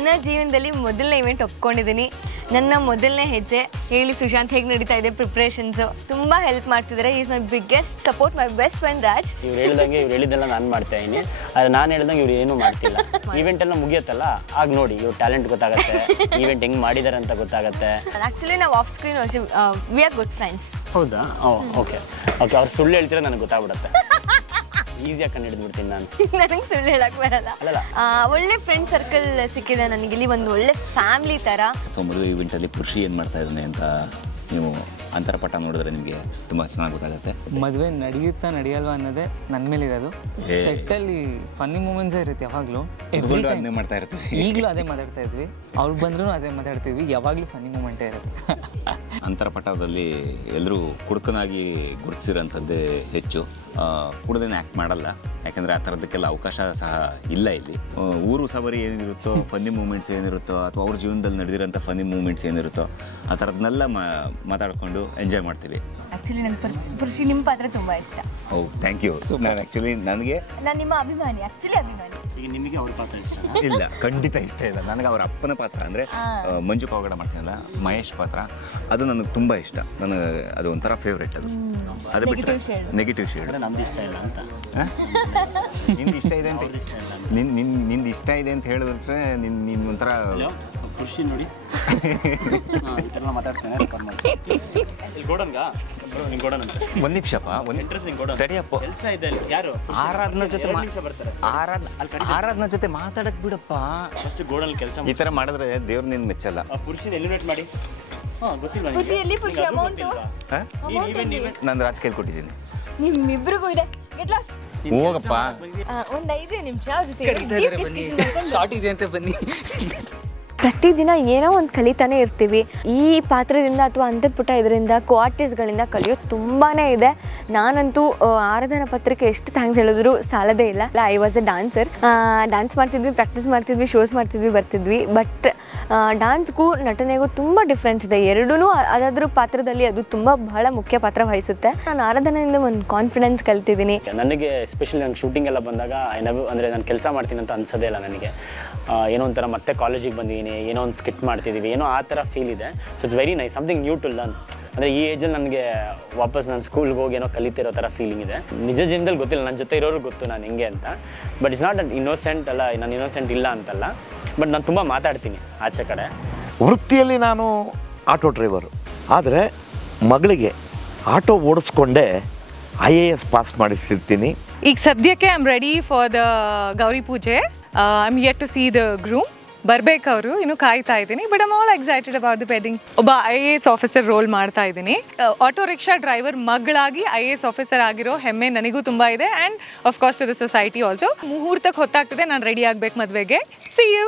ನನ್ನ ಜೀವನದಲ್ಲಿ ಮೊದಲನೇ ಇವೆಂಟ್ ಒಪ್ಕೊಂಡಿದ್ದೀನಿ. ನನ್ನ ಮೊದಲನೇ ಹೆಜ್ಜೆ. ಹೇಳಿ ಸುಶಾಂತ್, ಹೇಗೆ ನಡೀತಾ ಇದೆ ಪ್ರಿಪ್ರೇಷನ್ಸು? ತುಂಬ ಹೆಲ್ಪ್ ಮಾಡ್ತಿದ್ದಾರೆ. Is my biggest support, my best friend Raj. ಇವ್ರು ಹೇಳಿದ್ದೆಲ್ಲ ನಾನು ಮಾಡ್ತಾ ಇದ್ದೀನಿ, ಆದರೆ ನಾನು ಹೇಳ್ದಂಗೆ ಇವ್ರು ಏನೂ ಮಾಡ್ತಿಲ್ಲ. ಈವೆಂಟ್ ಎಲ್ಲ ಮುಗಿಯುತ್ತಲ್ಲ, ಆಗ ನೋಡಿ ಇವ್ರು ಟ್ಯಾಲೆಂಟ್ ಗೊತ್ತಾಗುತ್ತೆ, ಈವೆಂಟ್ ಹೆಂಗೆ ಮಾಡಿದ್ದಾರೆ ಅಂತ ಗೊತ್ತಾಗುತ್ತೆ. ಆ್ಯಕ್ಚುಲಿ ನಾವು off screen we are good friends. ಹೌದಾ? Okay okay. ಅವ್ರು ಸುಳ್ಳು ಹೇಳ್ತೀರಾ ನನಗೆ ಗೊತ್ತಾಗ್ಬಿಡುತ್ತೆ. ಈಸಿಯಾಗಿ ಕಂಡು ಹಿಡಿದ್ಬಿಡ್ತೀನಿ ನಾನು. ನನಗೆ ಸುಳ್ಳು ಹೇಳಕ್ ಬರಲ್ಲ. ಒಳ್ಳೆ ಫ್ರೆಂಡ್ ಸರ್ಕಲ್ ಸಿಕ್ಕಿದೆ ನನಗೆ ಇಲ್ಲಿ, ಒಂದು ಒಳ್ಳೆ ಫ್ಯಾಮಿಲಿ ಥರ. ಸೊ ಮದುವೆ ಈವೆಂಟಲ್ಲಿ ಪುರುಷಿ ಏನು ಮಾಡ್ತಾ ಇದ್ದಾನೆ ಅಂತ ನೀವು ಅಂತರಪಟ ನೋಡಿದ್ರೆ ನಿಮಗೆ ತುಂಬ ಚೆನ್ನಾಗಿ ಗೊತ್ತಾಗುತ್ತೆ. ಮದುವೆ ನಡೆಯುತ್ತಾ ನಡೆಯಲ್ವಾ ಅನ್ನೋದೇ ನನ್ನ ಮೇಲೆ ಇರೋದು. ಸೆಟ್ಟಲ್ಲಿ ಫನ್ನಿ ಮೂಮೆಂಟ್ಸ್ ಇರುತ್ತೆ ಯಾವಾಗಲೂ. ಮಾಡ್ತಾ ಇರ್ತೀವಿ, ಈಗಲೂ ಅದೇ ಮಾತಾಡ್ತಾ ಇದ್ವಿ, ಅವ್ರು ಬಂದ್ರೂ ಅದೇ ಮಾತಾಡ್ತೀವಿ, ಯಾವಾಗಲೂ ಫನ್ನಿ ಮೂಮೆಂಟೇ ಇರುತ್ತೆ. ಅಂತರಪಟದಲ್ಲಿ ಎಲ್ಲರೂ ಕುಡುಕನಾಗಿ ಗುರುತಿಸಿರೋಂಥದ್ದೇ ಹೆಚ್ಚು. ಕುಡ್ದೇನೆ ಆ್ಯಕ್ಟ್ ಮಾಡಲ್ಲ, ಯಾಕಂದರೆ ಆ ಥರದಕ್ಕೆಲ್ಲ ಅವಕಾಶ ಸಹ ಇಲ್ಲ ಇಲ್ಲಿ. ಊರು ಸಬರಿ ಏನಿರುತ್ತೋ, ಫನ್ನಿ ಮೂಮೆಂಟ್ಸ್ ಏನಿರುತ್ತೋ, ಅಥವಾ ಅವ್ರ ಜೀವನದಲ್ಲಿ ನಡೆದಿರೋಂಥ ಫನ್ನಿ ಮೂಮೆಂಟ್ಸ್ ಏನಿರುತ್ತೋ ಆ ಥರದನ್ನೆಲ್ಲ ಮಾತಾಡಿಕೊಂಡು ಎಂಜಾಯ್ ಮಾಡ್ತೀವಿ. ಆ್ಯಕ್ಚುಲಿ ನನಗೆ ಪುರುಷಿ ನಿಮ್ಮ ಪಾತ್ರ ತುಂಬ ಇಷ್ಟ. ಓ ಥ್ಯಾಂಕ್ ಯು. ನಾನು ಆ್ಯಕ್ಚುಲಿ ನಾನು ನಿಮ್ಮ ಅಭಿಮಾನಿ, ಆ್ಯಕ್ಚುಲಿ ಅಭಿಮಾನಿ. ಈಗ ನಿಮಗೆ ಅವ್ರ ಪಾತ್ರ ಇಷ್ಟ ಇಲ್ಲ? ಖಂಡಿತ ಇಷ್ಟ ಇಲ್ಲ. ನನಗೆ ಅವ್ರ ಅಪ್ಪನ ಪಾತ್ರ ಅಂದರೆ ಮಂಜು ಪಾವಗಡ ಮಾಡ್ತೀನಲ್ಲ, ಮಹೇಶ್ ಪಾತ್ರ, ಅದು ನನಗೆ ತುಂಬ ಇಷ್ಟ. ನನಗೆ ಅದು ಒಂಥರ ಫೇವ್ರೇಟ್. ಅದು ಬಿಟ್ಟರೆ ನೆಗೆಟಿವ್ ಶೇಡ್ ನಮ್ದು ಇಷ್ಟ ಇಲ್ಲ ಅಂತ. ನಿಂದು ಇಷ್ಟ ಇದೆ ಅಂತ ನಿಂದು ಇಷ್ಟ ಇದೆ ಅಂತ ಹೇಳಿದ್ರೆ ನಿನ್ನ ಒಂಥರ ಖುಷಿ ನೋಡಿ. ಮಾತಾಡ್ತೇನೆ. ಒಂದು ನಿಮಿಷಪ್ಪ, ತಡಿಯಪ್ಪ. ಆರಾಧನ ಜೊತೆ ಮಾತಾಡಕ್ ಬಿಡಪ್ಪ. ಈ ತರ ಮಾಡಿದ್ರೆ ದೇವ್ರು ನಿನ್ ಮೆಚ್ಚಲ್ಲ. ನಾನು ರಾಜಕೀಯ ಕೊಟ್ಟಿದ್ದೀನಿ. ನಿಮ್ಮಿಬ್ರಿಗೂ ಇದೆ. ಹೋಗಪ್ಪ. ಒಂದು 5 ನಿಮಿಷ ಅವ್ರ ಜೊತೆ ಶಾರ್ಟ್ ಇದೆ ಅಂತ ಬನ್ನಿ. ಪ್ರತಿದಿನ ಏನೋ ಒಂದು ಕಲಿತಾನೆ ಇರ್ತೀವಿ. ಈ ಪಾತ್ರದಿಂದ ಅಥವಾ ಅಂತರ್ಪುಟ ಇದರಿಂದ ಕೋಆರ್ಟಿಸ್ಟ್ಗಳಿಂದ ಕಲಿಯೋದು ತುಂಬಾ ಇದೆ. ನಾನಂತೂ ಆರಾಧನಾ ಪತ್ರಿಕೆ ಎಷ್ಟು ಥ್ಯಾಂಕ್ಸ್ ಹೇಳಿದ್ರು ಸಾಲದೇ ಇಲ್ಲ. I was A dancer. Dance ಮಾಡ್ತಿದ್ವಿ, ಪ್ರಾಕ್ಟೀಸ್ ಮಾಡ್ತಿದ್ವಿ, ಶೋಸ್ ಮಾಡ್ತಿದ್ವಿ, ಬರ್ತಿದ್ವಿ. ಬಟ್ ಡ್ಯಾನ್ಸ್ಗೂ ನಟನೆಗೂ ತುಂಬ ಡಿಫ್ರೆನ್ಸ್ ಇದೆ. ಎರಡೂ ಅದಾದ್ರೂ ಪಾತ್ರದಲ್ಲಿ ಅದು ಬಹಳ ಮುಖ್ಯ ಪಾತ್ರ ವಹಿಸುತ್ತೆ. ನಾನು ಆರಾಧನೆಯಿಂದ ಒಂದು ಕಾನ್ಫಿಡೆನ್ಸ್ ಕಲ್ತಿದ್ದೀನಿ. ನನಗೆ ಎಸ್ಪೆಷಲಿ ನಂಗೆ ಶೂಟಿಂಗ್ ಎಲ್ಲ ಬಂದಾಗ ಅಂದರೆ ನಾನು ಕೆಲಸ ಮಾಡ್ತೀನಿ ಅಂತ ಅನ್ಸೋದೇ ಇಲ್ಲ ನನಗೆ. ಏನೋ ಒಂಥರ ಮತ್ತೆ ಕಾಲೇಜಿಗೆ ಬಂದಿದ್ದೀನಿ, ಏನೋ ಒಂದು ಸ್ಕಿಟ್ ಮಾಡ್ತಿದ್ದೀವಿ, ಏನೋ ಆ ಥರ ಫೀಲ್ ಇದೆ. So it's very nice, something new to learn. ಅಂದರೆ ಈ ಏಜಲ್ಲಿ ನನಗೆ ವಾಪಸ್ ನಾನು ಸ್ಕೂಲ್ಗೆ ಹೋಗಿ ಏನೋ ಕಲಿತಿರೋ ಥರ ಫೀಲಿಂಗ್ ಇದೆ. ನಿಜ ಜೀವನದಲ್ಲಿ ಗೊತ್ತಿಲ್ಲ, ನನ್ನ ಜೊತೆ ಇರೋರು ಗೊತ್ತು ನಾನು ಹೆಂಗೆ ಅಂತ. ಬಟ್ ಇಟ್ಸ್ ನಾಟ್ ಇನ್ನೋಸೆಂಟ್ ಅಲ್ಲ, ನಾನು ಇನ್ನೋಸೆಂಟ್ ಇಲ್ಲ ಅಂತಲ್ಲ. ಬಟ್ ನಾನು ತುಂಬ ಮಾತಾಡ್ತೀನಿ ಆಚೆ ಕಡೆ. ವೃತ್ತಿಯಲ್ಲಿ ನಾನು ಆಟೋ ಡ್ರೈವರು, ಆದರೆ ಮಗಳಿಗೆ ಆಟೋ ಓಡಿಸ್ಕೊಂಡೆ IAS ಪಾಸ್ ಮಾಡಿಸಿರ್ತೀನಿ. ಈಗ ಸದ್ಯಕ್ಕೆ I am ready for the Gauri Puja. I am yet to see the groom. ಬರ್ಬೇಕು ಅವರು, ಇನ್ನು ಕಾಯ್ತಾ ಇದ್ದೀನಿ. But I'm all excited about the wedding. ಒಬ್ಬ IAS ಆಫೀಸರ್ ರೋಲ್ ಮಾಡ್ತಾ ಇದ್ದೀನಿ. ಆಟೋ ರಿಕ್ಷಾ ಡ್ರೈವರ್ ಮಗಳಾಗಿ IAS ಆಫೀಸರ್ ಆಗಿರೋ ಹೆಮ್ಮೆ ನನಗೂ ತುಂಬ ಇದೆ. And of course to the society also. ಮುಹೂರ್ತಕ್ಕೆ ಹೊತ್ತಾಗ್ತದೆ, ನಾನು ರೆಡಿ ಆಗ್ಬೇಕು ಮದುವೆಗೆ. See you.